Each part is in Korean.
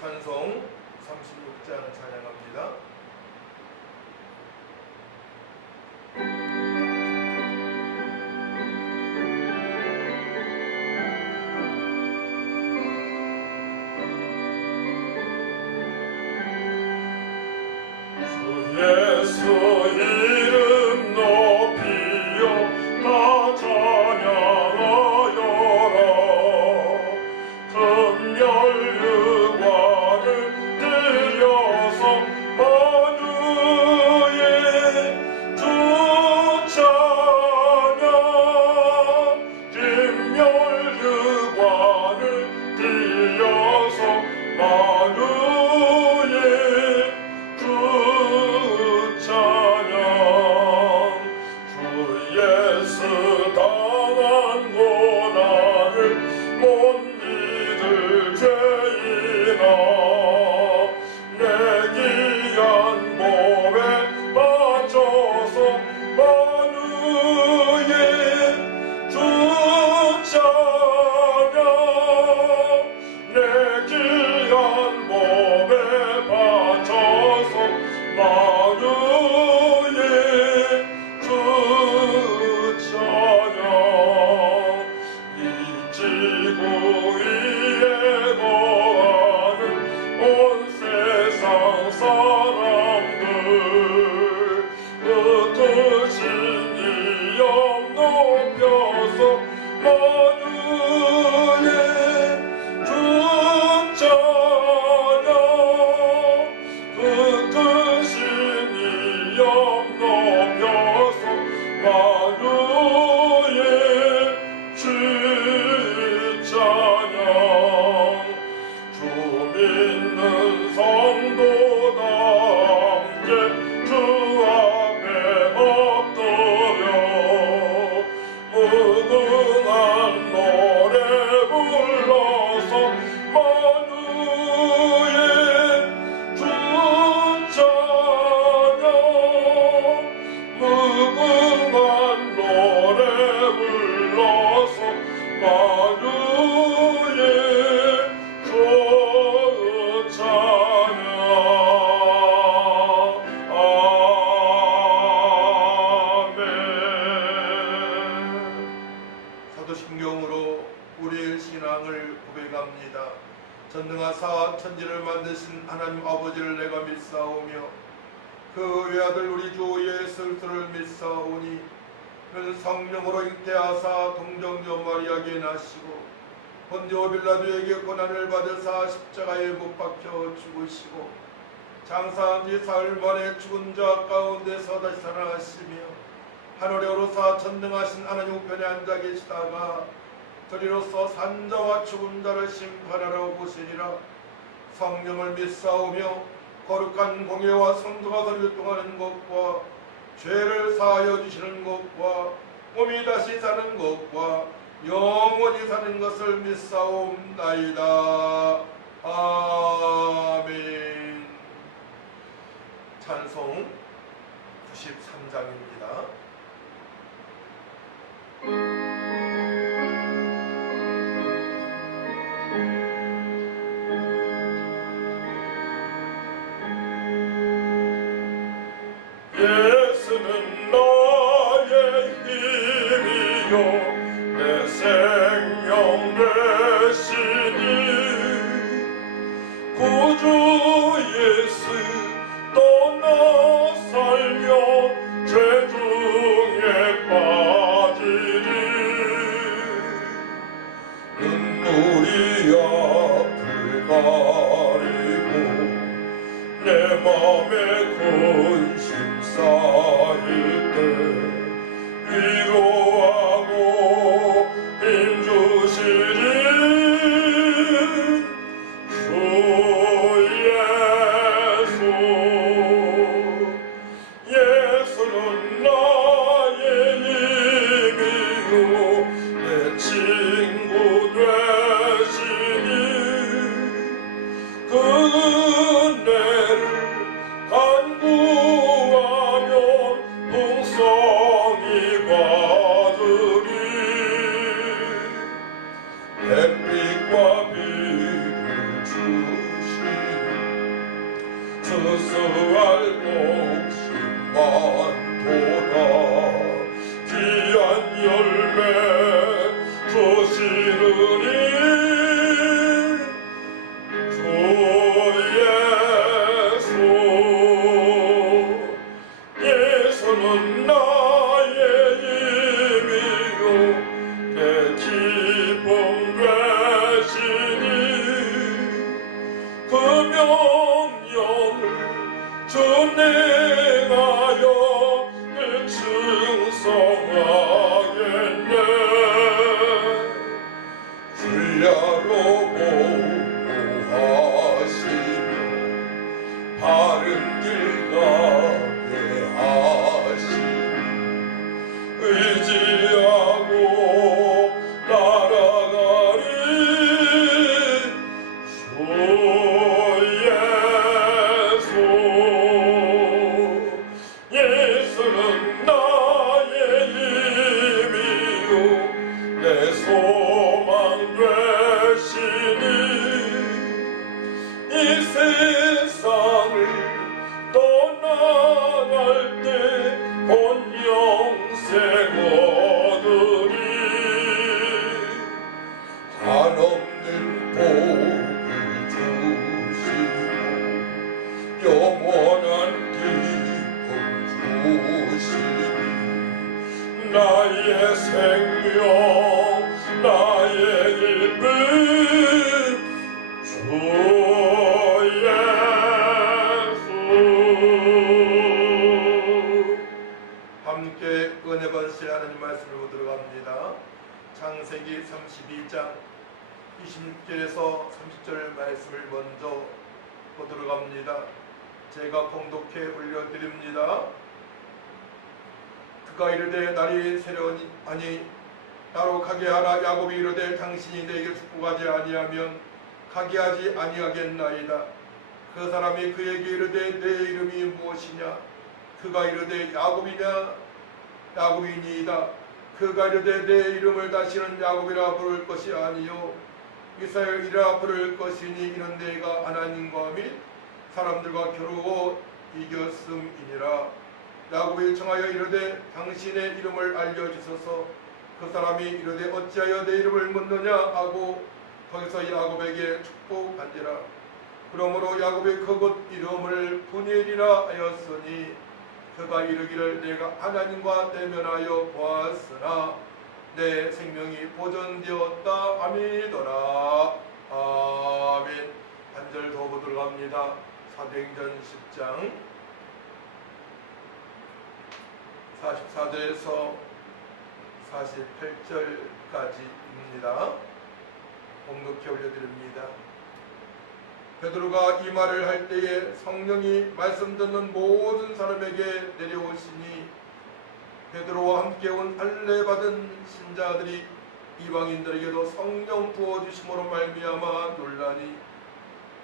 찬송 36장 찬양합니다. 예수 이름 높이어 다 찬양하여라. 금멸유관을 들여서 만유의 주 찬양. 금멸유관을 들여서 만유의 주 찬양. 주 예수 당한 고난을 못 믿을 죄인아, 내 귀한 몸에 바쳐서 만유의 주 찬양. 내 귀한 몸에 바쳐서 만유의 주 찬양. 이 지구 위에 거하는 온 세상 사람들, 그 크신 이름 높여서 만유의 주 찬양. 그 크신 이름 높여서 만유의 주 찬양. 주 믿는 성도다 함께 주 앞에 엎드려 무궁한 노래 불러서 만유의 주 찬양. 무궁한 노래 불러서 만유의 주 찬양. 아멘. 사도신경으로 우리의 신앙을 고백합니다. 전능하사 천지를 만드신 하나님 아버지를 내가 믿사오며 그 외아들 우리 주 예수 그리스도를 믿사오니 그는 성령으로 잉태하사 동정녀 마리아에게 나시고 본디오 빌라도에게 고난을 받으사 십자가에 못 박혀 죽으시고 장사한 지 사흘 만에 죽은 자 가운데서 다시 살아나시며 하늘에 오르사 전능하신 하나님 우편에 앉아 계시다가 저리로서 산자와 죽은 자를 심판하러 오시리라. 성령을 믿사오며 거룩한 공예와 성도가 교통하는 것과 죄를 사하여 주시는 것과 몸이 다시 사는 것과 영원히 사는 것을 믿사옵나이다. 아멘. 찬송 93장입니다. 예수는 나의 힘이요 내 생명 되시니 구주 예수 떠나 살며 죄 중에 빠지리. 눈물이 앞을 가리고 내 맘에 근심 쌓일 때 위로하고 힘주시리. 주 예수. 예수는 나의 힘이요 내 친구 되시니 그 은혜를 간구하면 풍성히 받으리. 수수할 복심만 도다 귀한 열매 주시느니 예수는 나의 힘이요 내 기쁨 되시니 그 명령을 준행하여 늘 충성하겠네 주야로 보호하시며 바른 길 가게 하시니 의지하고 따라가리 주 예수는 나의 힘이요 내 소망 되시니 이 세상을 떠나갈 때 본 영생 얻으리 한없는 복을 주시고 영원한 기쁨 주시니 나의 생명 나의 기쁨 주 함께 은혜 받으실 하나님 말씀으로 들어갑니다. 창세기 32장 20절에서 30절 말씀을 먼저 보도록 합니다. 제가 봉독해 올려드립니다. 그가 이르되 날이 새려니 나로 가게 하라. 야곱이 이르되 당신이 내게 축복하지 아니하면 가게 하지 아니하겠나이다. 그 사람이 그에게 이르되 내 이름이 무엇이냐. 그가 이르되 야곱이니이다. 그가 이르되 내 이름을 다시는 야곱이라 부를 것이 아니요 이스라엘이라 부를 것이니 이는 내가 하나님과 및 사람들과 겨루어 이겼음이니라. 야곱이 청하여 이르되 당신의 이름을 알려주소서. 그 사람이 이르되 어찌하여 내 이름을 묻느냐 하고 거기서 야곱에게 축복한지라. 그러므로 야곱이 그곳 이름을 분엘이라 하였으니 그가 이르기를 내가 하나님과 대면하여 보았으나 내 생명이 보존되었다 함이더라. 아멘. 한 절 더 보도록 합니다. 사도행전 10장 44절에서 48절까지입니다. 봉독해 올려드립니다. 베드로가 이 말을 할 때에 성령이 말씀 듣는 모든 사람에게 내려오시니 베드로와 함께 온 할례 받은 신자들이 이방인들에게도 성령 부어주심으로 말미암아 놀라니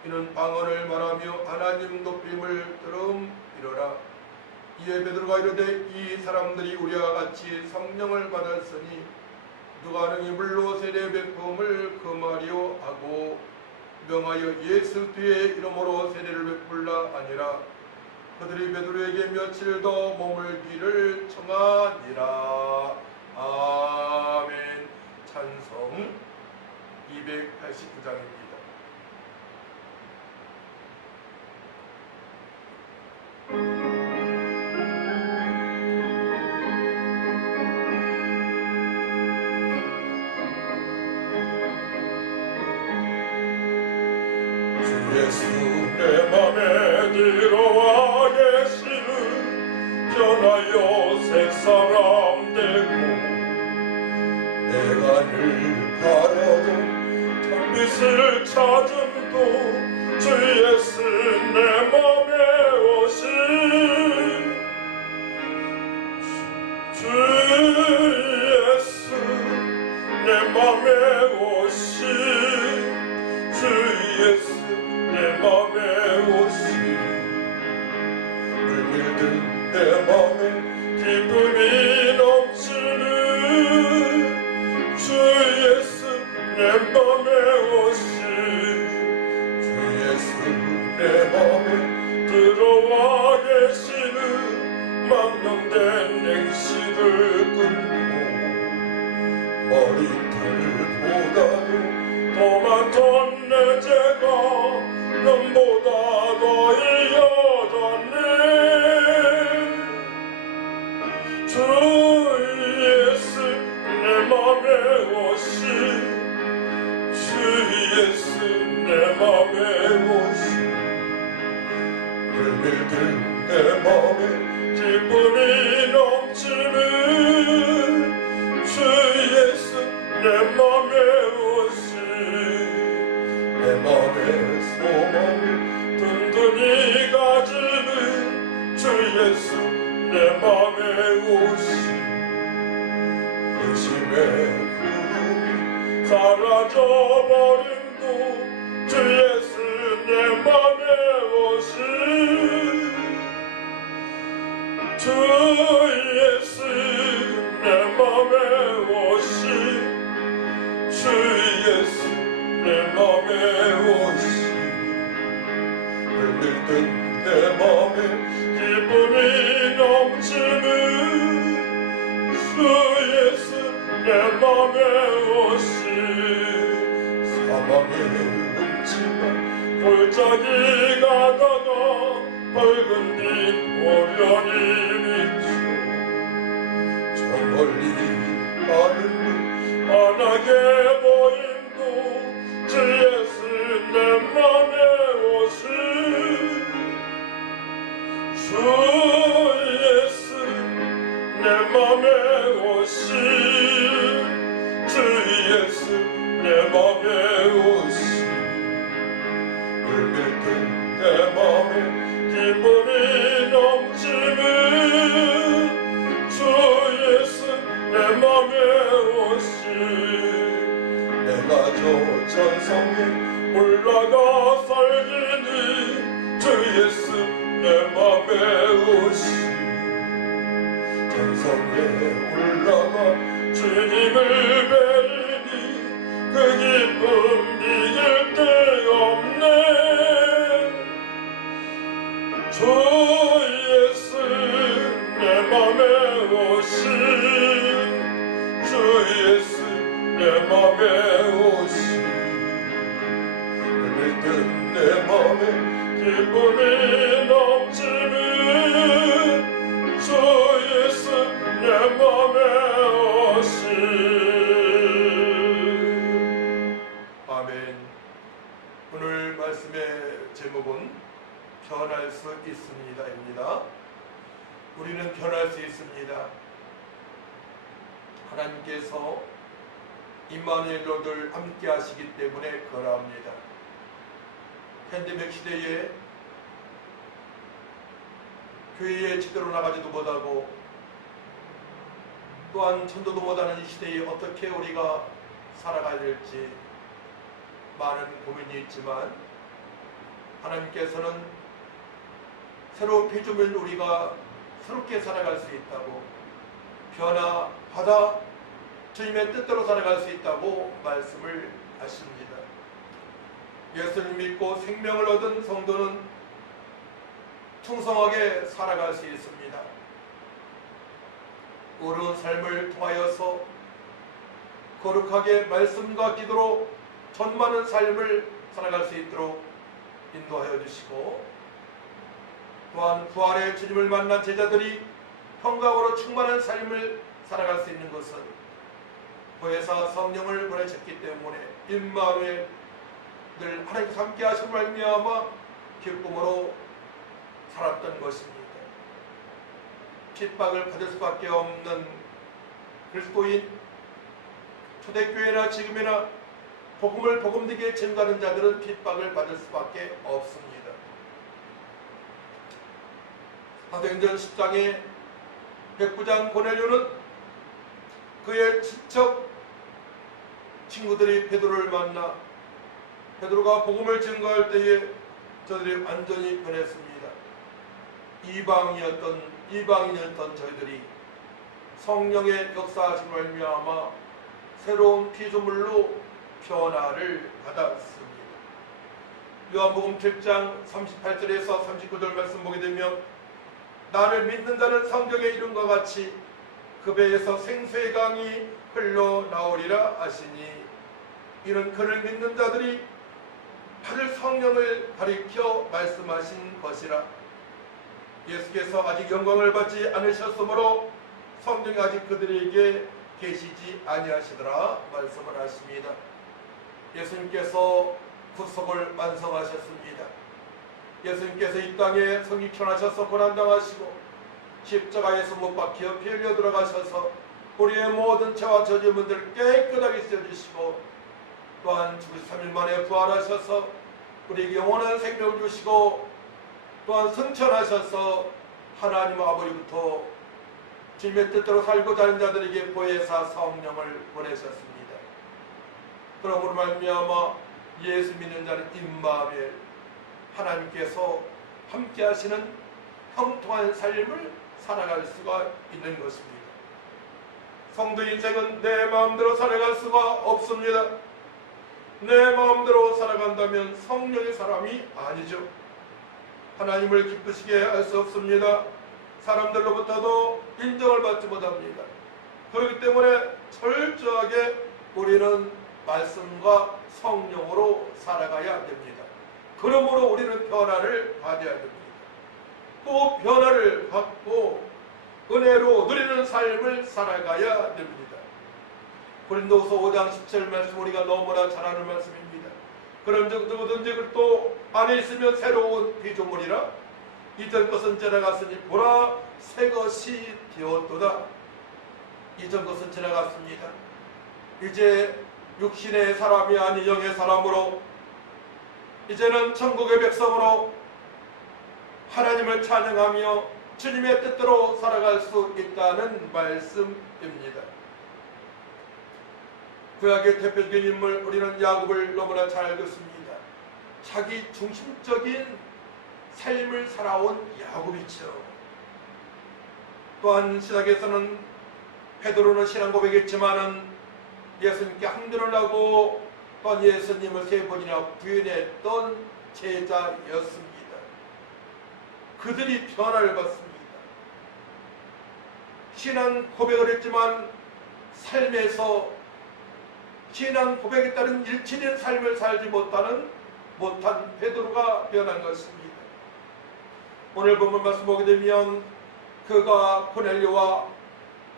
이는 방언을 말하며 하나님 높임을 들음이로라. 이에 베드로가 이르되 이 사람들이 우리와 같이 성령을 받았으니 누가 능히 물로 세례 베품을 금하리요 하고 명하여 예수 뒤의 이름으로 세례를 베풀라 아니라 그들이 베드로에게 며칠 더 머물기를 청하니라. 아멘. 찬송 289장입니다. 예수 내 맘에 들어와 계시는 변하여 새 사람 되고 내가 늘 바라던 텅빛을 찾음도 주 예수 내 맘에 오신 주 예수 내 맘에 오신 주 예수 내 맘에 오신 물들든 내 맘에 기쁨이 넘치는 주 예수 내 맘에 오신 주 예수 내 맘에 망령된 냉시를 끊고 머리털보다도 더 많던 내 죄가 눈보다 더 이어졌네. 주 예수 내 맘에 오시, 주 예수 내 맘에 오시, 물밀든 내 맘에 기쁨이 넘치는 주 예수 내 맘에 오시, 내 맘에 소망을 든든히 가지는 주 예수 내 맘에 오시, 의심의 구름이 사라져버린도 주 예수 내 맘에 오시, 주 예수 내 맘에 오시, 주 예수 내 맘에 오시, 물들든 내 맘에 기쁨이 넘치는 주 예수 내 맘에 오시, 사망의 음침한 골짜기 가다가 밝은 빛 오련히 비춰 저 멀리 하늘은 환하게 보인도 주 예수 내 맘에 오시, 주 예수 내 맘에 오시, 주 예수 내 맘에 오시, 물밀든 내 맘에 기쁨이 넘치는 주 예수 내 맘에 오시, 내가 저 천성에 올라가 살기니 주 예수 내 맘에 오시, 천성에 올라가 주님을 뵈니 그 기쁨 이길 데 없네. 주 예수 내 맘에 오시, 주 예수 내 맘에 오시, 물밀든 내 맘에 기쁨이 넘치는 주 예수 내 맘에 오시. 아멘. 오늘 말씀의 제목은 변할 수 있습니다입니다. 우리는 변할 수 있습니다. 하나님께서 임마누엘로들 함께 하시기 때문에 그러합니다. 팬데믹 시대에 교회에 제대로 나가지도 못하고 또한 전도도 못하는 이 시대에 어떻게 우리가 살아가야 될지 많은 고민이 있지만 하나님께서는 새로운 피조물 우리가 새롭게 살아갈 수 있다고, 변화받아 주님의 뜻대로 살아갈 수 있다고 말씀을 하십니다. 예수를 믿고 생명을 얻은 성도는 충성하게 살아갈 수 있습니다. 옳은 삶을 통하여서 거룩하게 말씀과 기도로 전만한 삶을 살아갈 수 있도록 인도하여 주시고, 또한 부활의 주님을 만난 제자들이 평강으로 충만한 삶을 살아갈 수 있는 것은 보혜사 성령을 보내셨기 때문에 임마누엘 늘 하나님과 함께 하심을 말미암아 기쁨으로 살았던 것입니다. 핍박을 받을 수밖에 없는 그리스도인, 초대교회나 지금이나 복음을 복음되게 증거하는 자들은 핍박을 받을 수밖에 없습니다. 사도행전 10장에 백부장 고넬료는 그의 친척 친구들이 베드로를 만나 베드로가 복음을 증거할 때에 저들이 완전히 변했습니다. 이방인이었던 저희들이 성령의 역사하심을 말미암아 새로운 피조물로 변화를 받았습니다. 요한복음 7장 38절에서 39절 말씀 보게 되면 나를 믿는다는 성경의 이름과 같이 그 배에서 생수의 강이 흘러나오리라 하시니 이는 그를 믿는 자들이 받을 성령을 가리켜 말씀하신 것이라. 예수께서 아직 영광을 받지 않으셨으므로 성령이 아직 그들에게 계시지 아니하시더라 말씀을 하십니다. 예수님께서 구속을 완성하셨습니다. 예수님께서 이 땅에 성육천하셔서 고난당하시고 십자가에서 못 박혀 피 흘려 들어가셔서 우리의 모든 죄와 저주문들을 깨끗하게 씻어주시고 또한 죽으신 3일 만에 부활하셔서 우리에게 영원한 생명을 주시고 또한 승천하셔서 하나님 아버지부터 주님의 뜻대로 살고자 하는 자들에게 보혜사 성령을 보내셨습니다. 그러므로 말미암아 예수 믿는 자는 임마누엘 하나님께서 함께 하시는 형통한 삶을 살아갈 수가 있는 것입니다. 성도 인생은 내 마음대로 살아갈 수가 없습니다. 내 마음대로 살아간다면 성령의 사람이 아니죠. 하나님을 기쁘시게 할 수 없습니다. 사람들로부터도 인정을 받지 못합니다. 그렇기 때문에 철저하게 우리는 말씀과 성령으로 살아가야 됩니다. 그러므로 우리는 변화를 받아야 됩니다. 또 변화를 받고 은혜로 누리는 삶을 살아가야 됩니다. 고린도후서 5장 17 말씀 우리가 너무나 잘 아는 말씀입니다. 그런즉 누구든지 또 안에 있으면 새로운 피조물이라 이전 것은 지나갔으니 보라 새 것이 되었도다. 이전 것은 지나갔습니다. 이제 육신의 사람이 아닌 영의 사람으로 이제는 천국의 백성으로 하나님을 찬양하며 주님의 뜻대로 살아갈 수 있다는 말씀입니다. 구약의 대표적인 인물 우리는 야곱을 너무나 잘 알겠습니다. 자기 중심적인 삶을 살아온 야곱이죠. 또한 신학에서는 베드로는 신앙 고백했지만은 예수님께 항변을 하고 또한 예수님을 3번이나 부인했던 제자였습니다. 그들이 변화를 받습니다. 신앙 고백을 했지만 삶에서 신앙 고백에 따른 일치된 삶을 살지 못한 베드로가 변한 것입니다. 오늘 본문 말씀 보게 되면 그가 고넬료와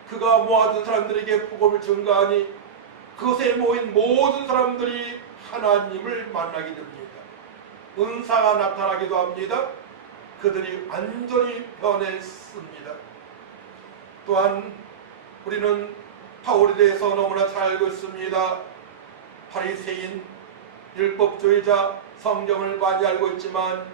그가 모아둔 사람들에게 복음을 전가하니 그곳에 모인 모든 사람들이 하나님을 만나게 됩니다. 은사가 나타나기도 합니다. 그들이 완전히 변했습니다. 또한 우리는 바울에 대해서 너무나 잘 알고 있습니다. 바리새인, 율법주의자, 성경을 많이 알고 있지만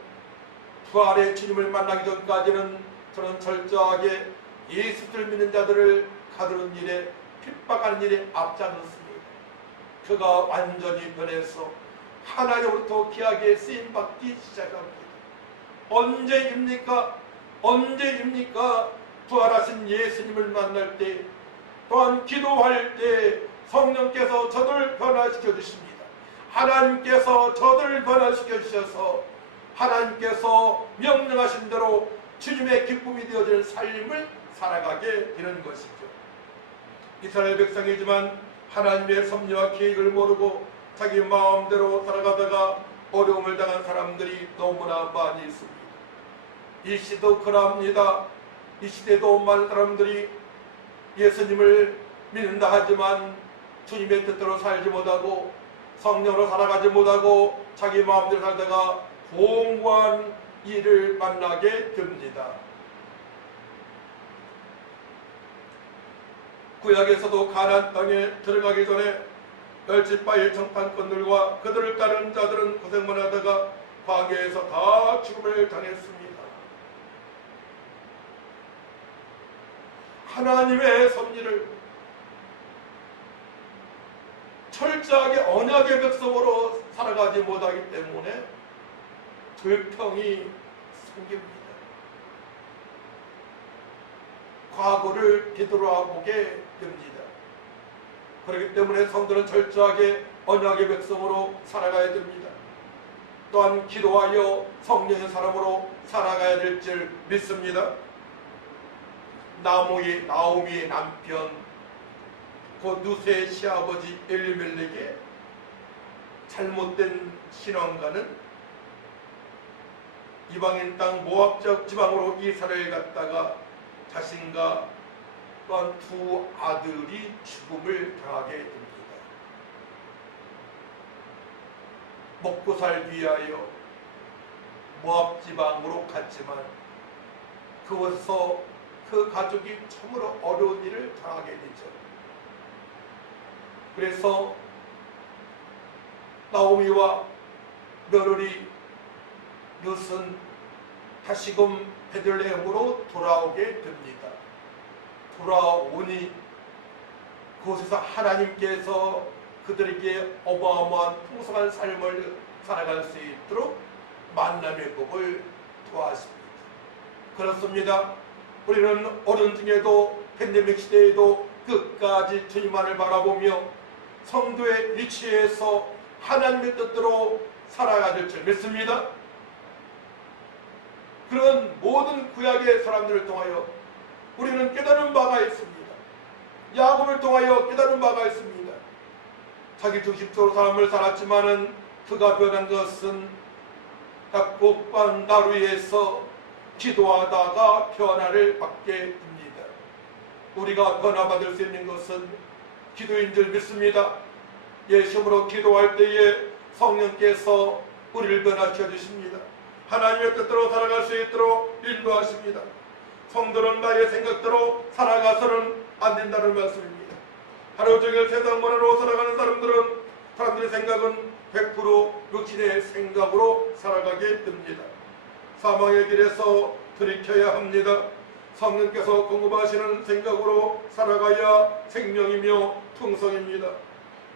부활의 주님을 만나기 전까지는 저는 철저하게 예수를 믿는 자들을 가두는 일에 핍박하는 일에 앞장섰습니다. 그가 완전히 변해서 하나님으로부터 귀하게 쓰임받기 시작합니다. 언제입니까? 부활하신 예수님을 만날 때 또한 기도할 때 성령께서 저들을 변화시켜 주십니다. 하나님께서 저들을 변화시켜 주셔서 하나님께서 명령하신 대로 주님의 기쁨이 되어질 삶을 살아가게 되는 것이죠. 이스라엘 백성이지만 하나님의 섭리와 계획을 모르고 자기 마음대로 살아가다가 어려움을 당한 사람들이 너무나 많이 있습니다. 이 시대도 그럽니다. 이 시대도 많은 사람들이 예수님을 믿는다 하지만 주님의 뜻대로 살지 못하고 성령으로 살아가지 못하고 자기 마음대로 살다가 공고한 일을 만나게 됩니다. 구약에서도 가나안 땅에 들어가기 전에 멸치바의 정탐꾼들과 그들을 따르는 자들은 고생만 하다가 광야에서 다 죽음을 당했습니다. 하나님의 섭리를 철저하게 언약의 백성으로 살아가지 못하기 때문에 불평이 생깁니다. 과거를 뒤돌아보게 됩니다. 그렇기 때문에 성도는 철저하게 언약의 백성으로 살아가야 됩니다. 또한 기도하여 성령의 사람으로 살아가야 될 줄 믿습니다. 나오미의 남편 곧 누세의 시아버지 엘리멜렉의 잘못된 신앙과는 이방인 땅 모압 지방으로 이사를 갔다가 자신과 또한 두 아들이 죽음을 당하게 됩니다. 먹고 살기 위하여 모압 지방으로 갔지만 그곳에서 그 가족이 참으로 어려운 일을 당하게 되죠. 그래서 나오미와 며느리 룻은 다시금 베들레헴으로 돌아오게 됩니다. 돌아오니 그곳에서 하나님께서 그들에게 어마어마한 풍성한 삶을 살아갈 수 있도록 만남의 복을 도와줍니다. 그렇습니다. 우리는 어려운 중에도 팬데믹 시대에도 끝까지 주님만을 바라보며 성도의 위치에서 하나님의 뜻대로 살아가야 될 줄 믿습니다. 그런 모든 구약의 사람들을 통하여 우리는 깨달은 바가 있습니다. 야곱을 통하여 깨달은 바가 있습니다. 자기 중심적으로 삶을 살았지만은 그가 변한 것은 약국반 나루에서 기도하다가 변화를 받게 됩니다. 우리가 변화받을 수 있는 것은 기도인 줄 믿습니다. 예수님으로 기도할 때에 성령께서 우리를 변화시켜 주십니다. 하나님의 뜻대로 살아갈 수 있도록 인도하십니다. 성도는 나의 생각대로 살아가서는 안 된다는 말씀입니다. 하루 종일 세상 문화로 살아가는 사람들의 생각은 100% 육신의 생각으로 살아가게 됩니다. 사망의 길에서 돌이켜야 합니다. 성령께서 공급하시는 생각으로 살아가야 생명이며 풍성입니다.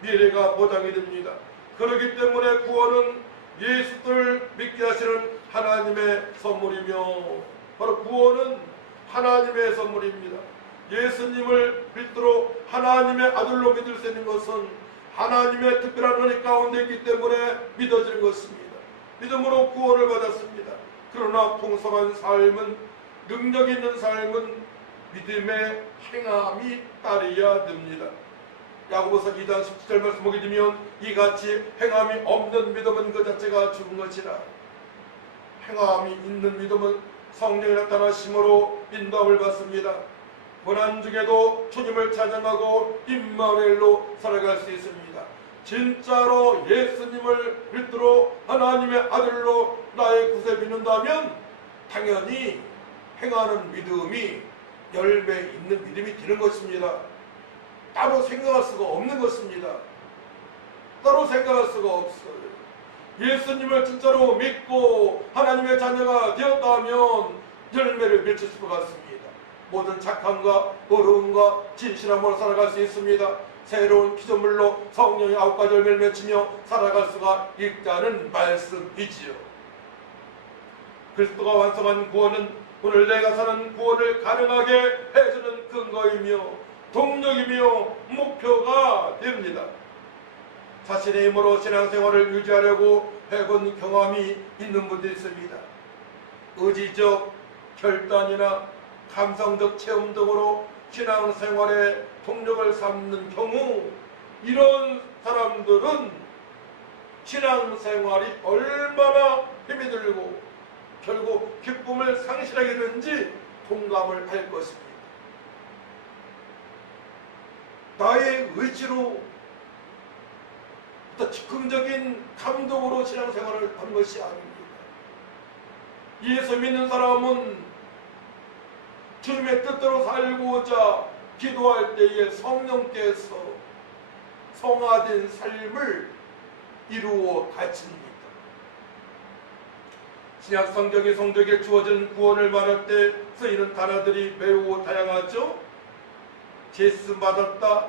미래가 보장이 됩니다. 그렇기 때문에 구원은 예수를 믿게 하시는 하나님의 선물이며 바로 구원은 하나님의 선물입니다. 예수님을 믿도록 하나님의 아들로 믿을 수 있는 것은 하나님의 특별한 은혜 가운데 있기 때문에 믿어지는 것입니다. 믿음으로 구원을 받았습니다. 그러나 풍성한 삶은, 능력 있는 삶은 믿음의 행함이 따르어야 됩니다. 야고보서 2장 17절 말씀 보게 되면 이같이 행함이 없는 믿음은 그 자체가 죽은 것이라. 행함이 있는 믿음은 성령이 나타나심으로 인도함을 받습니다. 고난 중에도 주님을 찬양하고 임마누엘로 살아갈 수 있습니다. 진짜로 예수님을 믿도록 하나님의 아들로 나의 구세 믿는다면 당연히 행하는 믿음이 열매 있는 믿음이 되는 것입니다. 따로 생각할 수가 없는 것입니다. 따로 생각할 수가 없어요. 예수님을 진짜로 믿고 하나님의 자녀가 되었다면 열매를 맺을 것 같습니다. 모든 착함과 어려움과 진실함으로 살아갈 수 있습니다. 새로운 피조물로 성령의 9가지 열매를 맺으며 살아갈 수가 있다는 말씀이지요. 그리스도가 완성한 구원은 오늘 내가 사는 구원을 가능하게 해주는 근거이며 동력이며 목표가 됩니다. 자신의 힘으로 신앙생활을 유지하려고 해본 경험이 있는 분도 있습니다. 의지적 결단이나 감성적 체험 등으로 신앙생활에 동력을 삼는 경우 이런 사람들은 신앙생활이 얼마나 힘이 들고 결국 기쁨을 상실하게 되는지 동감을 할 것입니다. 나의 의지로 또 즉흥적인 감동으로 신앙생활을 하는 것이 아닙니다. 예수 믿는 사람은 주님의 뜻대로 살고자 기도할 때에 성령께서 성화된 삶을 이루어 가르칩니다. 신약 성경의 성도에게 주어진 구원을 말할 때 쓰이는 단어들이 매우 다양하죠. 제수 받았다,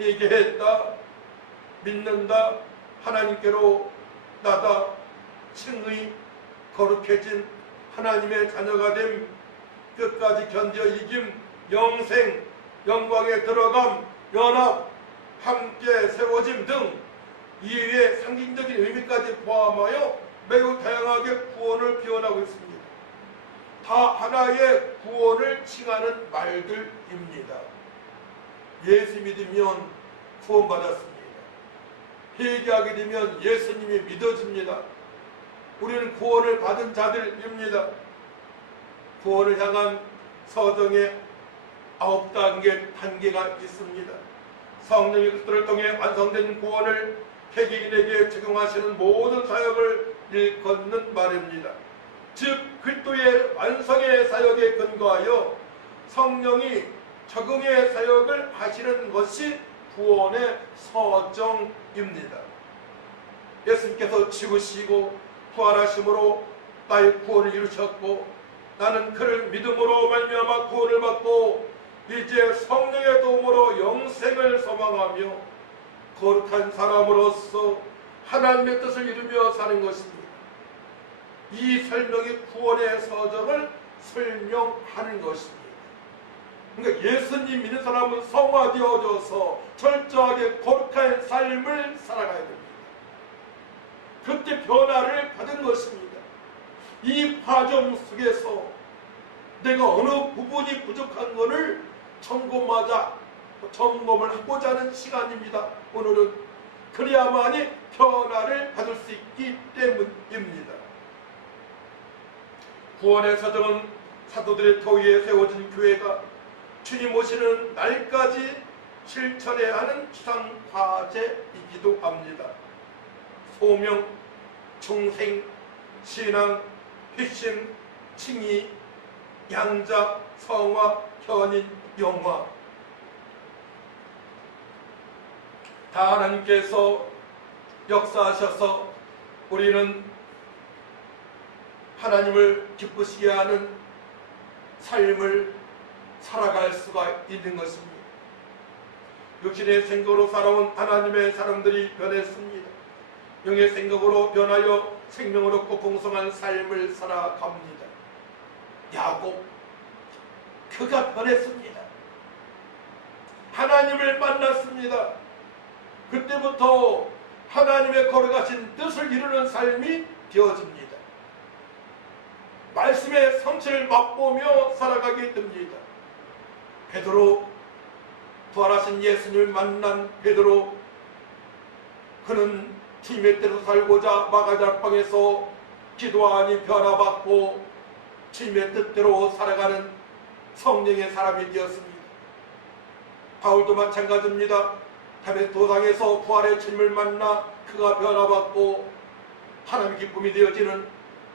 회개했다, 믿는다, 하나님께로 나다, 칭의, 거룩해진 하나님의 자녀가 됨, 끝까지 견뎌 이김, 영생, 영광에 들어감, 연합, 함께 세워짐 등 이외의 상징적인 의미까지 포함하여 매우 다양하게 구원을 표현하고 있습니다. 다 하나의 구원을 칭하는 말들입니다. 예수 믿으면 구원받았습니다. 회개하게 되면 예수님이 믿어집니다. 우리는 구원을 받은 자들입니다. 구원을 향한 서정에 9단계가 있습니다. 성령의 그리스도를 통해 완성된 구원을 회개인에게 적용하시는 모든 사역을 일컫는 말입니다. 즉 그리스도의 완성의 사역에 근거하여 성령이 적응의 사역을 하시는 것이 구원의 서정입니다. 예수님께서 죽으시고 부활하심으로 나의 구원을 이루셨고 나는 그를 믿음으로 말미암아 구원을 받고 이제 성령의 도움으로 영생을 소망하며 거룩한 사람으로서 하나님의 뜻을 이루며 사는 것입니다. 이 설명이 구원의 서정을 설명하는 것입니다. 그러니까 예수님 믿는 사람은 성화되어져서 철저하게 거룩한 삶을 살아가야 됩니다. 그때 변화를 받은 것입니다. 이 과정 속에서 내가 어느 부분이 부족한 것을 점검을 하고자 하는 시간입니다. 오늘은 그래야만이 변화를 받을 수 있기 때문입니다. 구원의 서정은 사도들의 토위에 세워진 교회가 주님 오시는 날까지 실천해야 하는 지상과제이기도 합니다. 소명, 중생, 신앙, 회심, 칭의, 양자, 성화, 현인, 영화. 다 하나님께서 역사하셔서 우리는 하나님을 기쁘시게 하는 삶을 살아갈 수가 있는 것입니다. 육신의 생각으로 살아온 하나님의 사람들이 변했습니다. 영의 생각으로 변하여 생명을 얻고 풍성한 삶을 살아갑니다. 야곱, 그가 변했습니다. 하나님을 만났습니다. 그때부터 하나님의 거룩하신 뜻을 이루는 삶이 되어집니다. 말씀의 성취를 맛보며 살아가게 됩니다. 베드로, 부활하신 예수님을 만난 베드로, 그는 주님의 뜻대로 살고자 마가다락방에서 기도하니 변화받고 주님의 뜻대로 살아가는 성령의 사람이 되었습니다. 바울도 마찬가지입니다. 다메섹 도상에서 부활의 주님을 만나 그가 변화받고 하나님의 기쁨이 되어지는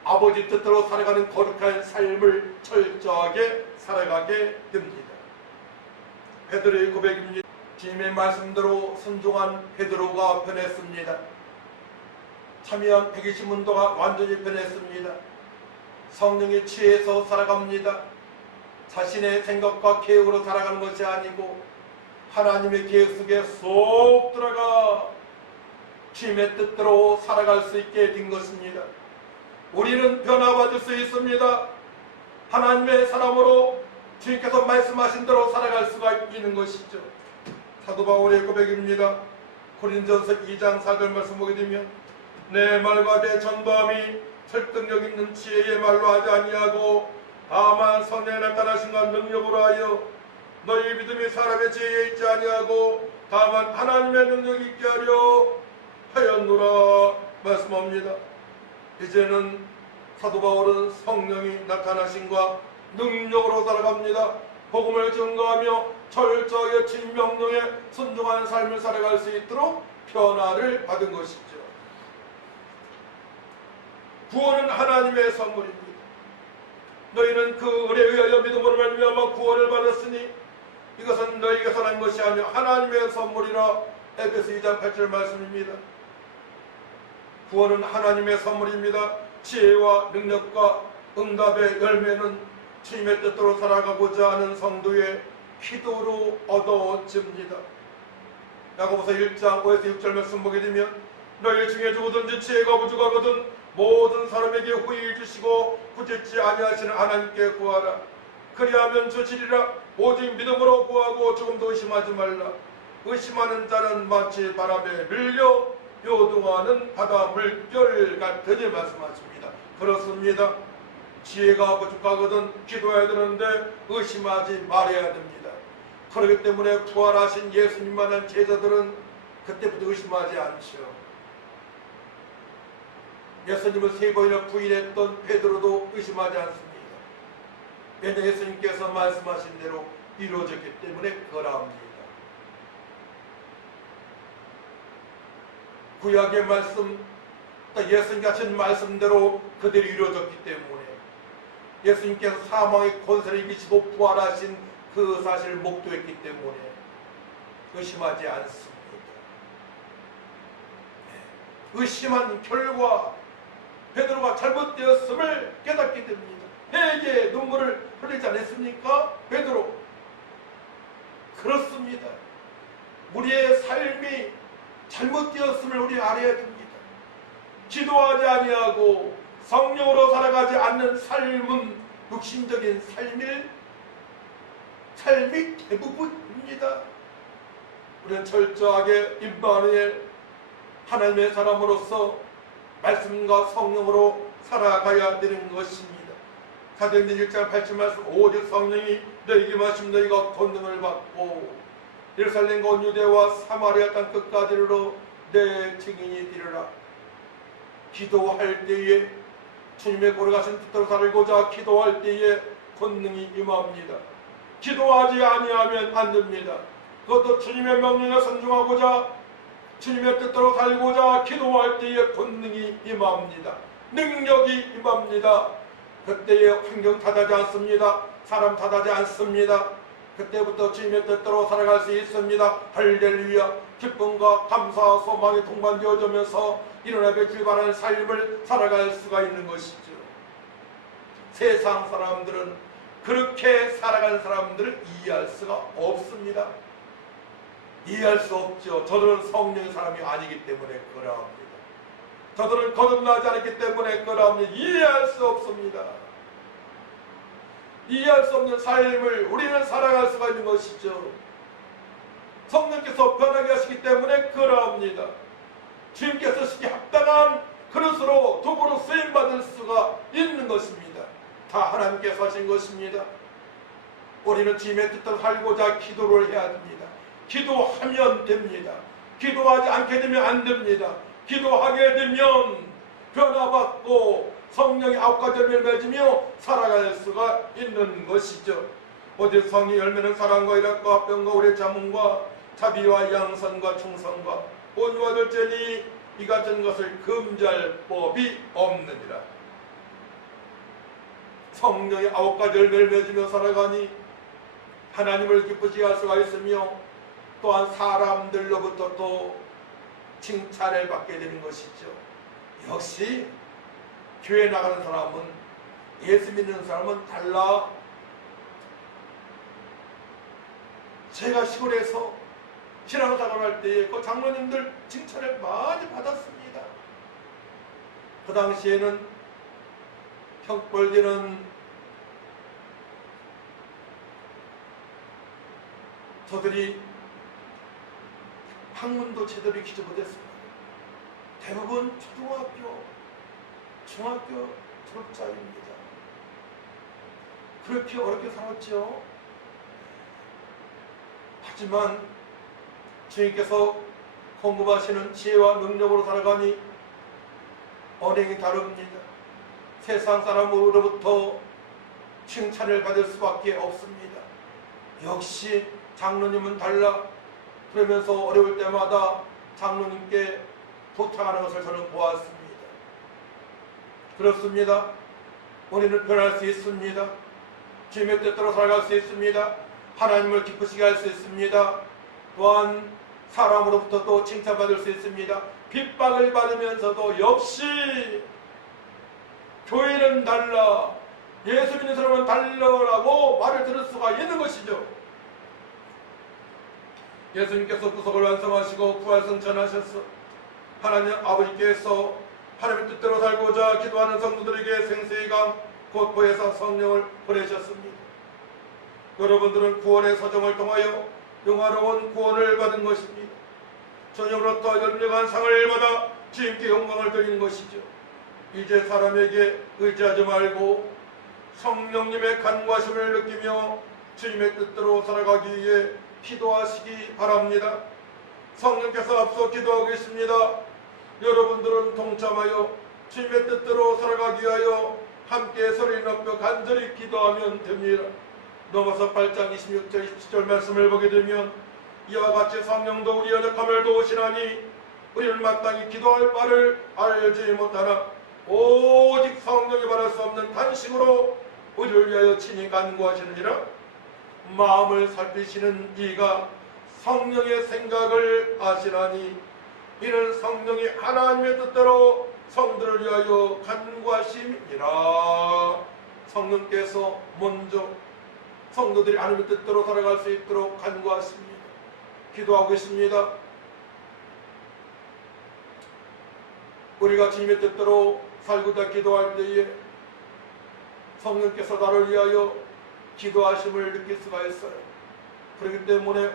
아버지 뜻대로 살아가는 거룩한 삶을 철저하게 살아가게 됩니다. 베드로의 고백입니다. 주님의 말씀대로 순종한 베드로가 변했습니다. 참여한 120문도가 완전히 변했습니다. 성령에 취해서 살아갑니다. 자신의 생각과 계획으로 살아가는 것이 아니고 하나님의 계획 속에 쏙 들어가 주님의 뜻대로 살아갈 수 있게 된 것입니다. 우리는 변화받을 수 있습니다. 하나님의 사람으로 주님께서 말씀하신 대로 살아갈 수가 있는 것이죠. 사도 바울의 고백입니다. 고린도전서 2장 4절 말씀 보게 되면 내 말과 내 전도함이 설득력 있는 지혜의 말로 하지 아니하고 다만 성령의 나타나신과 능력으로 하여 너희 믿음이 사람의 지혜에 있지 아니하고 다만 하나님의 능력이 있게 하려 하였노라 말씀합니다. 이제는 사도 바울은 성령이 나타나신과 능력으로 살아갑니다. 복음을 증거하며 철저하게 주님 명령에 순종하는 삶을 살아갈 수 있도록 변화를 받은 것이죠. 구원은 하나님의 선물입니다. 너희는 그 은혜에 의하여 믿음으로 말미암아 구원을 받았으니 이것은 너희에게서 난 것이 아니요 하나님의 선물이라. 에베소 2장 8절 말씀입니다. 구원은 하나님의 선물입니다. 지혜와 능력과 응답의 열매는 주님의 뜻대로 살아가고자 하는 성도의 기도로 얻어집니다. 야고보서 1장 5에서 6절 말씀 보게 되면 너희 중에 누구든지 지혜가 부족하거든 모든 사람에게 후히 주시고 부짓지 아니하시는 하나님께 구하라. 그리하면 주시리라. 오직 믿음으로 구하고 조금도 의심하지 말라. 의심하는 자는 마치 바람에 밀려 요동하는 바다 물결 같으니 말씀하십니다. 그렇습니다. 지혜가 부족하거든 기도해야 되는데 의심하지 말아야 됩니다. 그렇기 때문에 부활하신 예수님만한 제자들은 그때부터 의심하지 않죠. 예수님을 3번이나 부인했던 베드로도 의심하지 않습니다. 왜냐하면 예수님께서 말씀하신 대로 이루어졌기 때문에 그러합니다. 구약의 말씀, 예수님 같은 말씀대로 그대로 이루어졌기 때문에 예수님께서 사망의 권세를 이기시고 부활하신 그 사실을 목도했기 때문에 의심하지 않습니다. 의심한 결과 베드로가 잘못되었음을 깨닫게 됩니다. 회개의 눈물을 흘리지 않았습니까? 베드로. 그렇습니다. 우리의 삶이 잘못되었음을 우리 알아야 됩니다. 기도하지 아니하고 성령으로 살아가지 않는 삶은 육신적인 삶이 대부분입니다. 우리는 철저하게 임마누엘 하나님의 사람으로서 말씀과 성령으로 살아가야 되는 것입니다. 사도행전 1장 8절 말씀, 오직 성령이 너희에게 마시면 너희가 권능을 받고 예루살렘과 온 유대와 사마리아 땅 끝까지 이르러 내 증인이 되리라. 기도할 때에 주님의 걸어가신 뜻대로 살고자 기도할 때에 권능이 임합니다. 기도하지 아니하면 안 됩니다. 그것도 주님의 명령에 순종하고자 주님의 뜻대로 살고자 기도할 때에 권능이 임합니다. 능력이 임합니다. 그때에 환경 탓하지 않습니다. 사람 탓하지 않습니다. 그때부터 주님의 뜻대로 살아갈 수 있습니다. 할렐루야. 기쁨과 감사와 소망이 동반되어지면서 일어나게 출발하는 삶을 살아갈 수가 있는 것이죠. 세상 사람들은 그렇게 살아가는 사람들을 이해할 수가 없습니다. 이해할 수 없죠. 저들은 성령의 사람이 아니기 때문에 그러합니다. 저들은 거듭나지 않았기 때문에 그러합니다. 이해할 수 없습니다. 이해할 수 없는 삶을 우리는 살아갈 수가 있는 것이죠. 성령께서 변하게 하시기 때문에 그러합니다. 주님께서 쓰기 합당한 그릇으로 도구로 쓰임받을 수가 있는 것입니다. 다 하나님께서 하신 것입니다. 우리는 주님의 뜻대로 살고자 기도를 해야 됩니다. 기도하면 됩니다. 기도하지 않게 되면 안 됩니다. 기도하게 되면 변화받고 성령의 9가지 열매를 맺으며 살아갈 수가 있는 것이죠. 오직 성의 열매는 사랑과 일합과 합병과 오래 참음과 자비와 양선과 충성과 온유와 절제니 이 같은 것을 금지할 법이 없느니라. 성령의 9가지 열매를 맺으며 살아가니 하나님을 기쁘시게 할 수가 있으며 또한 사람들로부터 또 칭찬을 받게 되는 것이죠. 역시 교회 나가는 사람은, 예수 믿는 사람은 달라. 제가 시골에서 신앙생활 할 때에 그 장로님들 칭찬을 많이 받았습니다. 그 당시에는 형벌되는 저들이 학문도 제대로 익히지 못했습니다. 대부분 초등학교, 중학교 졸업자입니다. 그렇게 어렵게 살았죠. 하지만 주님께서 공급하시는 지혜와 능력으로 살아가니 언행이 다릅니다. 세상 사람으로부터 칭찬을 받을 수밖에 없습니다. 역시 장로님은 달라. 그러면서 어려울 때마다 장로님께 부탁하는 것을 저는 보았습니다. 그렇습니다. 우리는 변할 수 있습니다. 주님의 뜻대로 살아갈 수 있습니다. 하나님을 기쁘시게 할 수 있습니다. 또한 사람으로부터 또 칭찬받을 수 있습니다. 핍박을 받으면서도 역시 교회는 달라, 예수 믿는 사람은 달라라고 말을 들을 수가 있는 것이죠. 예수님께서 구속을 완성하시고 부활승천하셨어. 하나님 아버지께서 하나님의 뜻대로 살고자 기도하는 성도들에게 생수의 강 곧 보혜사 성령을 보내셨습니다. 여러분들은 구원의 서정을 통하여 영화로운 구원을 받은 것입니다. 전형으로부터 열명한 상을 받아 주님께 영광을 드리는 것이죠. 이제 사람에게 의지하지 말고 성령님의 간과심을 느끼며 주님의 뜻대로 살아가기 위해 기도하시기 바랍니다. 성령께서 앞서 기도하고 계십니다. 여러분들은 동참하여 주님의 뜻대로 살아가기 위하여 함께 소리 높여 간절히 기도하면 됩니다. 넘어서 8장 26절 27절 말씀을 보게 되면 이와 같이 성령도 우리 연약함을 도우시나니 우리는 마땅히 기도할 바를 알지 못하나 오직 성령이 바랄 수 없는 탄식으로 우리를 위하여 친히 간구하시느니라. 마음을 살피시는 이가 성령의 생각을 아시나니 이는 성령이 하나님의 뜻대로 성도를 위하여 간구하심이라. 성령께서 먼저 성도들이 하나님의 뜻대로 살아갈 수 있도록 간구하십니다. 기도하고 있습니다. 우리가 주님의 뜻대로 살고자 기도할 때에 성령께서 나를 위하여 기도하심을 느낄 수가 있어요. 그렇기 때문에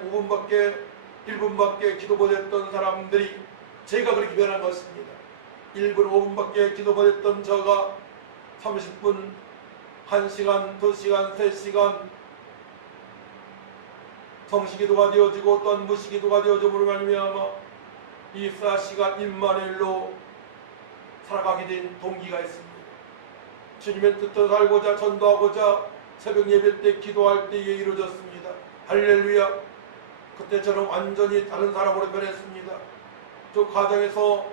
1분밖에 기도 못했던 사람들이 제가 그렇게 변한 것입니다. 1분, 5분밖에 기도 못했던 저가 30분, 1시간, 2시간, 3시간 성시기도가 되어지고 또한 무시기도가 되어짐으로 말미암아 24시간 임마누엘로 살아가게 된 동기가 있습니다. 주님의 뜻대로 살고자 전도하고자 새벽 예배 때 기도할 때에 이루어졌습니다. 할렐루야. 그때 저는 완전히 다른 사람으로 변했습니다. 저 과정에서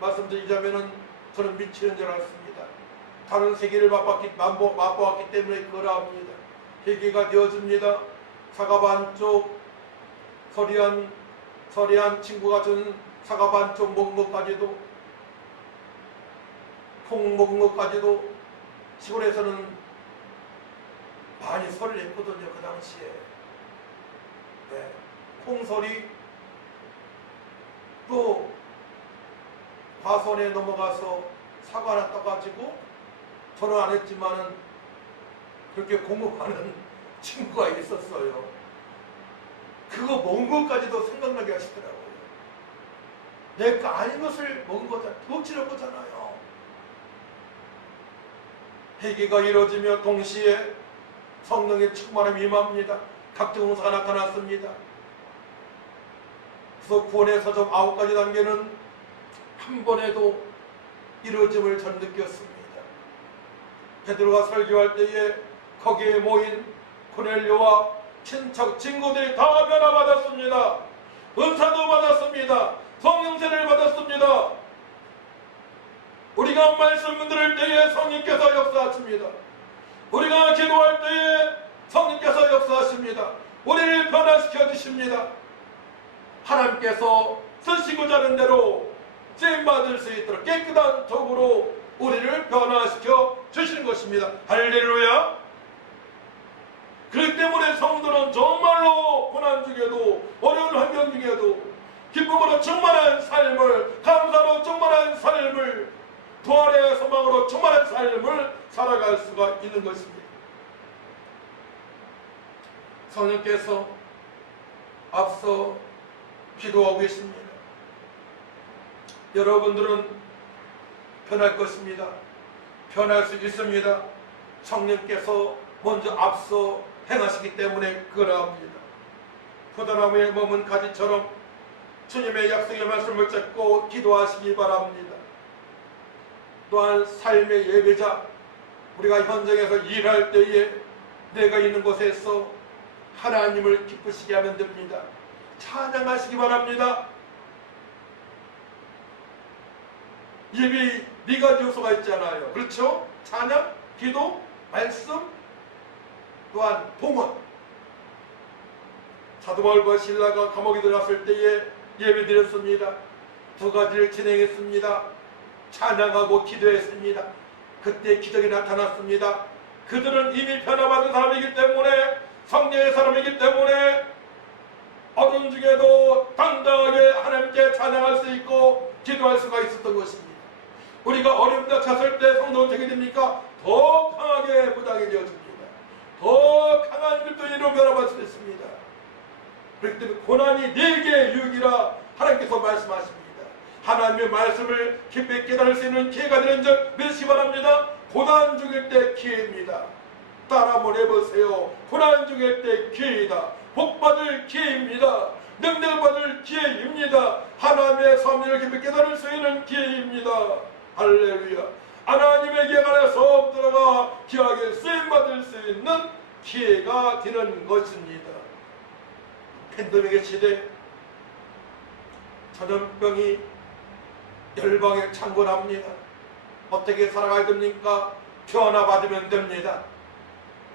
말씀드리자면은 저는 미치는 줄 알았습니다. 다른 세계를 맛보았기 때문에 그거라 합니다. 회개가 되어집니다. 사과 반쪽 서리한 친구가 준 사과 반쪽 먹은 것까지도 콩 먹은 것까지도 시골에서는 많이 설을 했거든요. 그 당시에 콩설이 또 과선에 넘어가서 사과 하나 떠가지고 저는 안 했지만은 그렇게 공부하는 친구가 있었어요. 그거 먹은 것까지도 생각나게 하시더라고요. 내 거 아닌 것을 먹은 거잖아. 먹지를 거잖아요. 회개가 이루어지며 동시에 성령의 충만함이 임합니다. 각종 은사가 나타났습니다. 그래서 구원의 서점 9가지 단계는 한 번에도 이루어짐을 전 느꼈습니다. 베드로가 설교할 때에 거기에 모인 고넬료와 친척 친구들이 다 변화받았습니다. 은사도 받았습니다. 성령세를 받았습니다. 우리가 말씀 들을 때에 성령께서 역사하십니다. 우리가 기도할 때에 성령께서 역사하십니다. 우리를 변화시켜 주십니다. 하나님께서 쓰시고자 하는 대로 쓰임받을 수 있도록 깨끗한 덕으로 우리를 변화시켜 주시는 것입니다. 할렐루야. 그렇기 때문에 성도는 정말로 고난 중에도 어려운 환경 중에도 기쁨으로 충만한 삶을, 감사로 충만한 삶을, 부활의 소망으로 충만한 삶을 살아갈 수가 있는 것입니다. 성령께서 앞서 기도하고 계십니다. 여러분들은 변할 것입니다. 변할 수 있습니다. 성령께서 먼저 앞서 행하시기 때문에 그러합니다. 포도나무에 머문 가지처럼 주님의 약속의 말씀을 잡고 기도하시기 바랍니다. 또한 삶의 예배자, 우리가 현장에서 일할 때에 내가 있는 곳에서 하나님을 기쁘시게 하면 됩니다. 찬양하시기 바랍니다. 예배 4가지 요소가 있잖아요. 그렇죠? 찬양, 기도, 말씀, 또한 봉헌. 사도 바울과 실라가 감옥에 들어갔을 때에 예배드렸습니다. 2가지를 진행했습니다. 찬양하고 기도했습니다. 그때 기적이 나타났습니다. 그들은 이미 변화받은 사람이기 때문에, 성령의 사람이기 때문에 어둠 중에도 당당하게 하나님께 찬양할 수 있고 기도할 수가 있었던 것입니다. 우리가 어려움에 찼을 때 성도 어떻게 됩니까? 더 강하게 무장이 되어집니다. 더 강한 길도리로 변화받을 수 있습니다. 그렇기 때문에 고난이 4개의 유익이라 하나님께서 말씀하십니다. 하나님의 말씀을 깊이 깨달을 수 있는 기회가 되는 줄 믿으시기 바랍니다. 고난 중일 때 기회입니다. 따라 한번 해보세요. 고난 중에 때 기회이다. 복받을 기회입니다. 능력받을 기회입니다. 하나님의 섭리를 깊이 깨달을 수 있는 기회입니다. 할렐루야. 하나님의 계 안에서 들어가 귀하게 쓰임받을 수 있는 기회가 되는 것입니다. 팬데믹의 시대, 전염병이 열방에 창궐합니다. 어떻게 살아가야 됩니까? 변화받으면 됩니다.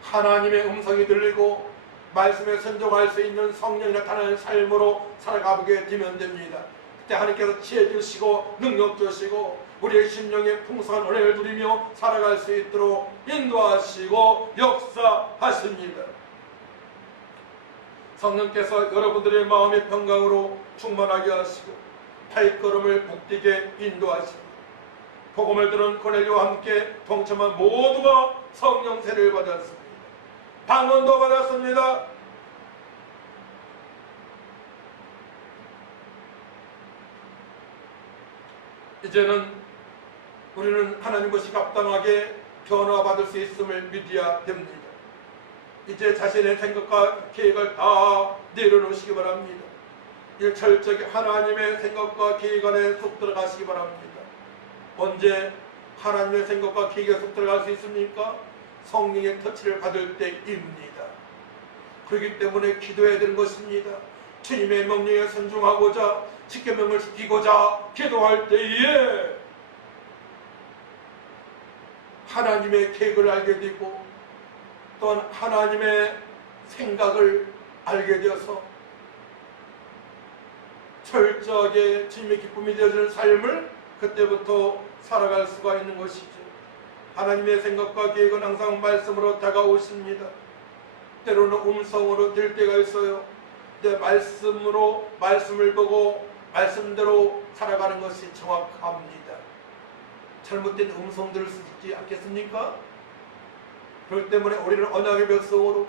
하나님의 음성이 들리고 말씀에 순종할 수 있는 성령이 나타나는 삶으로 살아가게 되면 됩니다. 그때 하나님께서 지혜 주시고 능력 주시고 우리의 심령에 풍성한 은혜를 누리며 살아갈 수 있도록 인도하시고 역사하십니다. 성령께서 여러분들의 마음의 평강으로 충만하게 하시고 발걸음을 복되게 인도하시고 복음을 들은 고넬료와 함께 동참한 모두가 성령 세례를 받았습니다. 방언도 받았습니다. 이제는 우리는 하나님 것이 합당하게 변화받을 수 있음을 믿어야 됩니다. 이제 자신의 생각과 계획을 다 내려놓으시기 바랍니다. 이 철저하게 하나님의 생각과 계획 안에 속 들어가시기 바랍니다. 언제 하나님의 생각과 계획에 속 들어갈 수 있습니까? 성령의 터치를 받을 때입니다. 그렇기 때문에 기도해야 되는 것입니다. 주님의 명령에 순종하고자 십계명을 지키고자 기도할 때에 하나님의 계획을 알게 되고 또한 하나님의 생각을 알게 되어서 철저하게 주님의 기쁨이 되어지는 삶을 그때부터 살아갈 수가 있는 것이죠. 하나님의 생각과 계획은 항상 말씀으로 다가오십니다. 때로는 음성으로 될 때가 있어요. 근데 말씀을 보고 말씀대로 살아가는 것이 정확합니다. 잘못된 음성들을 쓰지 않겠습니까? 그렇기 때문에 우리는 언약의 백성으로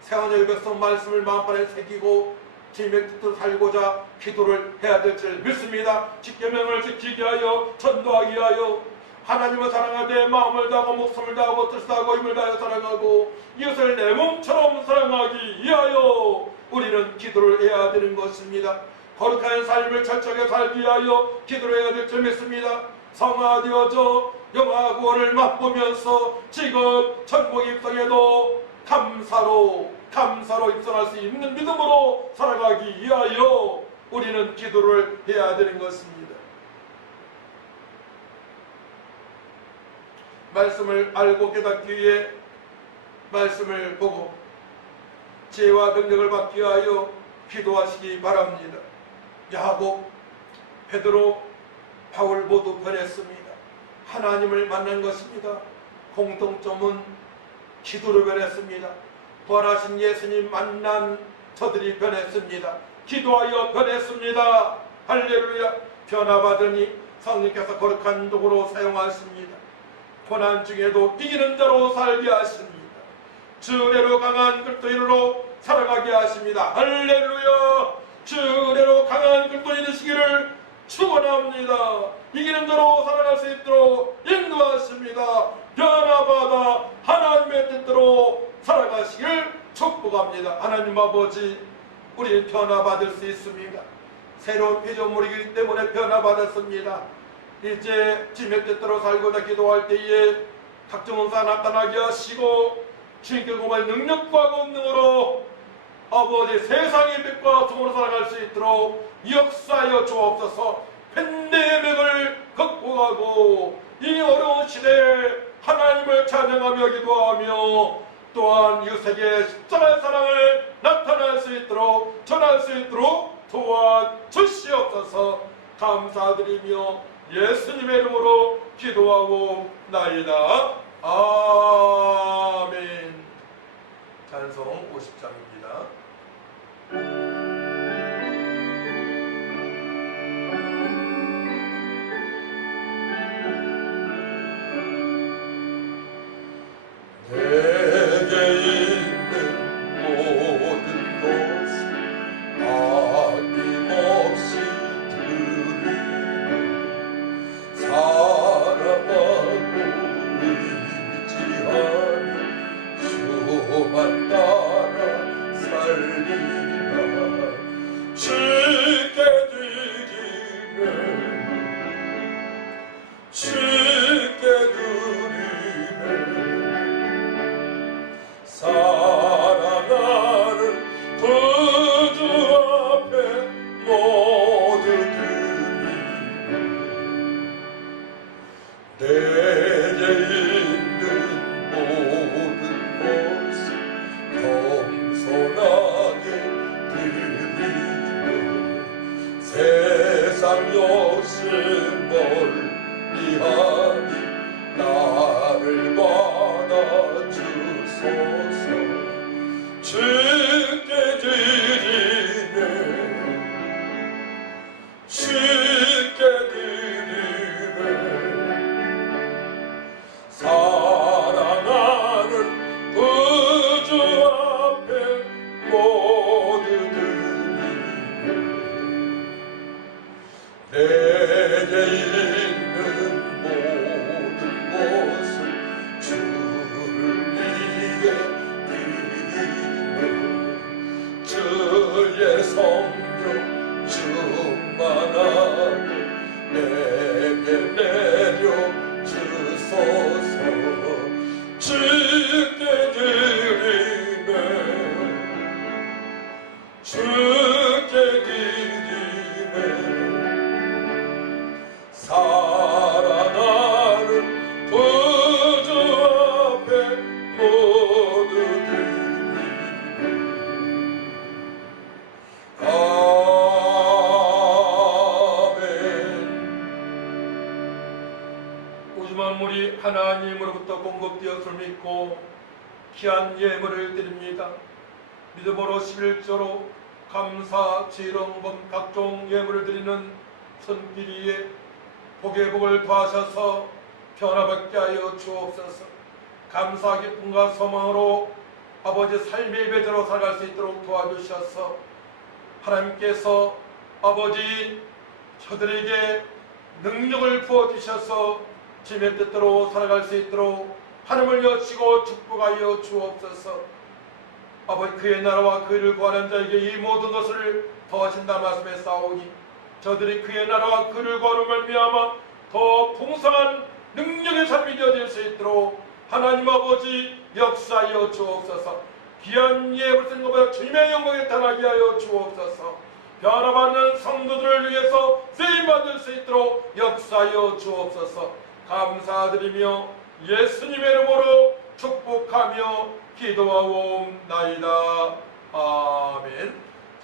새 언약의 백성 말씀을 마음판에 새기고 주님의 뜻대로 살고자 기도를 해야 될 줄 믿습니다. 십계명을 지키게 하여 전도하게 하여 하나님을 사랑하되 마음을 다하고 목숨을 다하고 뜻을 다하고 힘을 다하여 사랑하고 이웃을 내 몸처럼 사랑하기 위하여 우리는 기도를 해야 되는 것입니다. 거룩한 삶을 철저하게 살기 위하여 기도를 해야 될 줄 믿습니다. 성화되어져 영화 구원을 맛보면서 지금 천국 입성에도 감사로 입성할 수 있는 믿음으로 살아가기 위하여 우리는 기도를 해야 되는 것입니다. 말씀을 알고 깨닫기 위해 말씀을 보고 지혜와 능력을 받기 위하여 기도하시기 바랍니다. 야곱, 베드로, 바울 모두 변했습니다. 하나님을 만난 것입니다. 공통점은 기도로 변했습니다. 부활하신 예수님 만난 저들이 변했습니다. 기도하여 변했습니다. 할렐루야. 변화받으니 성령께서 거룩한 도구로 사용하십니다. 고난 중에도 이기는 자로 살게 하십니다. 주례로 강한 그리스도인으로 살아가게 하십니다. 할렐루야. 주례로 강한 그리스도인 되시기를 축원합니다. 이기는 자로 살아갈 수 있도록 인도하십니다. 변화받아 하나님의 뜻대로 살아가시길 축복합니다. 하나님 아버지, 우리는 변화받을 수 있습니다. 새로운 피조물이기 때문에 변화받았습니다. 이제 주님의 뜻대로 살고자 기도할 때에 각종 은사 나타나게 하시고 주님께 고마운 능력과 권능으로 아버지 세상의 빛과 성으로 살아갈 수 있도록 역사하여 주옵소서. 팬데믹을 극복하고 이 어려운 시대에 하나님을 찬양하며 기도하며 또한 이웃에게 십자가의 사랑을 나타낼 수 있도록 전할 수 있도록 도와주시옵소서. 감사드리며 예수님의 이름으로 기도하고 나이다. 아멘. 찬송 50장입니다. 사랑하고 의지하는 나를 받아주소서. 주께 드리네 주께 드리네 사랑하는 구주 앞에 모두 드리네 내게 있는 모든 것을 주를 위해 드리네 주의 성령 충만하게 내게 내려 주소서. 주께 드리네 주께 드리네 사랑하는 구주 앞에 모두 드리네. 아멘. 우주 만물이 하나님으로부터 공급되었을 믿고 귀한 예물을 드립니다. 믿음으로 11조로 감사, 지렁범 각종 예물을 드리는 손길이에 복의 복을 더하셔서 변화받게 하여 주옵소서. 감사 기쁨과 소망으로 아버지 삶의 배대로 살아갈 수 있도록 도와주셔서 하나님께서 아버지 저들에게 능력을 부어주셔서 주님의 뜻대로 살아갈 수 있도록 하늘을 여치고 축복하여 주옵소서. 아버지 그의 나라와 그를 구하는 자에게 이 모든 것을 더하신다 말씀에 싸우니 저들이 그의 나라와 그를 구하는 말미암아 더 풍성한 능력의 삶이 되어질 수 있도록 하나님 아버지 역사하여 주옵소서. 귀한 예물 쓴 것보다 주님의 영광에 달하게 하여 주옵소서. 변화받는 성도들을 위해서 쓰임받을 수 있도록 역사하여 주옵소서. 감사드리며 예수님의 이름으로 축복하며 기도하옵나이다. 아멘.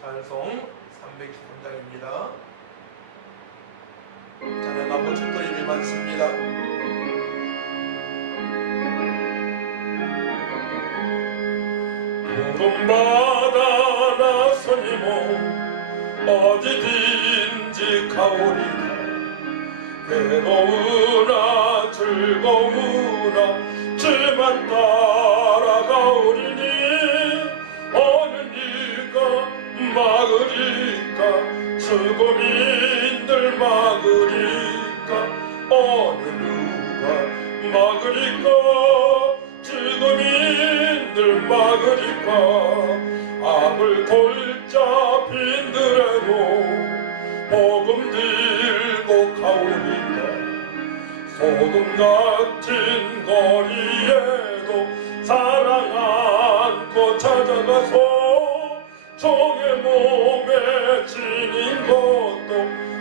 찬송 313장입니다. 찬양 한번 주도림이 많습니다. 부름받아 나서니 뭐 어디든지 가오리다. 괴로우나 즐거우나 주만 따라가오리니 어느 네가 막으리까 수고민들 막으리까 어느 누가 막으리까 수고민들 막으리까 악을 골짜 빈들에도 복음 들고 가오리까 소금 같은 거리에도 사랑 안고 찾아가서 종의 몸에 지닌 것도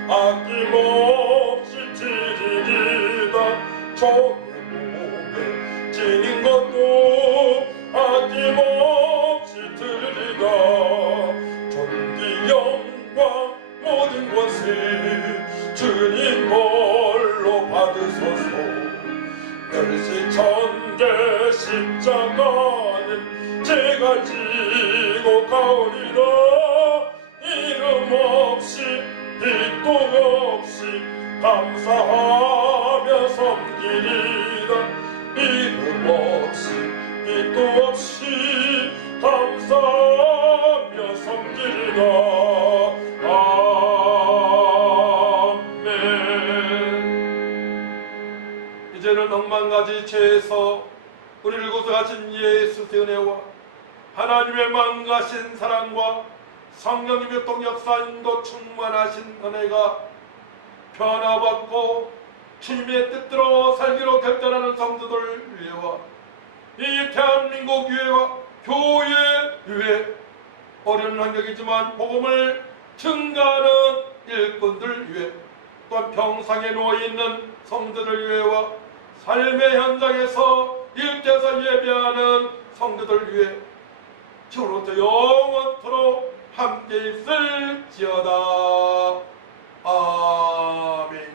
아낌없이 드리리다. 종의 몸에 지닌 것도 아낌없이 드리리다. 존귀 영광 모든 것을 주님 뭘로 받으소서. 멸시 천대 십자가는 제가 지고 가오리라. 이름 없이 빛도 없이 감사하며 섬기리라. 이름 없이 빛도 없이 감사하며 섬기리라. 이제는 억만가지 죄에서 우리를 구속하신 예수의 은혜와 하나님의 망가신 사랑과 성령님의 동역사인도 충만하신 은혜가 변화받고 주님의 뜻대로 살기로 결단하는 성도들 위해와 이 대한민국 교회와 교회 위해 어려운 환경이지만 복음을 증가하는 일꾼들 위해 또한 병상에 누워있는 성도들 위해와 삶의 현장에서 일대서 예배하는 성도들 위해 주로부터 영원토록 함께 있을지어다. 아멘.